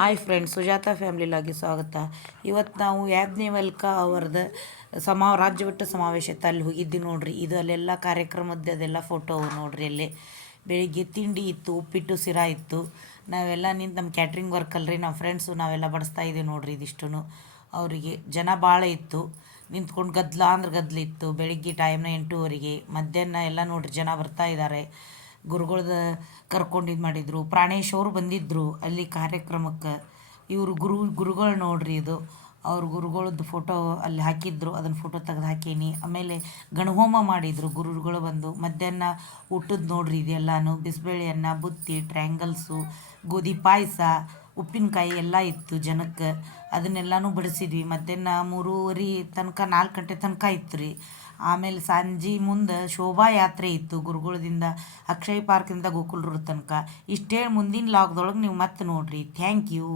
Hi friends, Sujata ಫ್ಯಾಮ್ಲಿಲಾಗಿ ಸ್ವಾಗತ. ಇವತ್ತು ನಾವು ಯಾಜ್ಞವಲ್ಕ ಅವರದ ಸಮಾ ರಾಜ್ಯಮಟ್ಟ ಸಮಾವೇಶ ಅಲ್ಲಿ ಹೋಗಿದ್ವಿ ನೋಡ್ರಿ. ಇದು ಅಲ್ಲೆಲ್ಲ ಕಾರ್ಯಕ್ರಮದ್ದು ಅದೆಲ್ಲ ಫೋಟೋ ನೋಡ್ರಿ ಅಲ್ಲಿ. ಬೆಳಿಗ್ಗೆ ತಿಂಡಿ ಇತ್ತು, ಉಪ್ಪಿಟ್ಟು ಸಿರಾ ಇತ್ತು. ನಾವೆಲ್ಲ ನಿಂತು ನಮ್ಮ ಕ್ಯಾಟ್ರಿಂಗ್ ವರ್ಕ್ ಅಲ್ರಿ ನಮ್ಮ ಫ್ರೆಂಡ್ಸು ನಾವೆಲ್ಲ ಬಡಿಸ್ತಾ ಇದ್ದೀವಿ ನೋಡ್ರಿ ಇದಿಷ್ಟು ಅವರಿಗೆ ಜನ ಭಾಳ ಇತ್ತು. ನಿಂತ್ಕೊಂಡು ಗದ್ದಲ ಅಂದ್ರೆ ಗದ್ದಲ ಇತ್ತು. ಬೆಳಿಗ್ಗೆ ಟೈಮ್ನ ಎಂಟೂವರೆಗೆ, ಮಧ್ಯಾಹ್ನ ಎಲ್ಲ ನೋಡ್ರಿ ಜನ ಬರ್ತಾ ಇದ್ದಾರೆ ಗುರುಗಳ್ದ ಕರ್ಕೊಂಡು ಇದು ಮಾಡಿದ್ರು. ಪ್ರಾಣೇಶ್ ಅವರು ಬಂದಿದ್ದರು ಅಲ್ಲಿ ಕಾರ್ಯಕ್ರಮಕ್ಕೆ. ಇವರು ಗುರು, ಗುರುಗಳು ನೋಡ್ರಿ ಇದು. ಅವ್ರ ಗುರುಗಳದ್ದು ಫೋಟೋ ಅಲ್ಲಿ ಹಾಕಿದ್ರು. ಅದನ್ನ ಫೋಟೋ ತೆಗ್ದು ಹಾಕೀನಿ. ಆಮೇಲೆ ಗಣಹೋಮ ಮಾಡಿದರು. ಗುರುಗಳು ಬಂದು ಮಧ್ಯಾಹ್ನ ಊಟದ ನೋಡ್ರಿ ಇದೆಲ್ಲನೂ. ಬಿಸಿಬೇಳೆ ಅನ್ನ ಬುತ್ತಿ ಟ್ರ್ಯಾಂಗಲ್ಸು ಗೋಧಿ ಪಾಯಸ ಉಪ್ಪಿನಕಾಯಿ ಎಲ್ಲ ಇತ್ತು ಜನಕ್ಕೆ. ಅದನ್ನೆಲ್ಲನೂ ಬಡಿಸಿದ್ವಿ. ಮಧ್ಯಾಹ್ನ ಮೂರುವರೆ ತನಕ, ನಾಲ್ಕು ಗಂಟೆ ತನಕ ಇತ್ತು ರೀ. ಆಮೇಲೆ ಸಂಜೆ ಮುಂದೆ ಶೋಭಾಯಾತ್ರೆ ಇತ್ತು ಗುರುಗುಳದಿಂದ ಅಕ್ಷಯ್ ಪಾರ್ಕಿಂದ ಗೋಕುಲ್ ರೋಡ್ ತನಕ. ಇಷ್ಟೇ ಮುಂದಿನ ಲಾಗ್ದೊಳಗೆ ನೀವು ಮತ್ತೆ ನೋಡಿರಿ. Thank you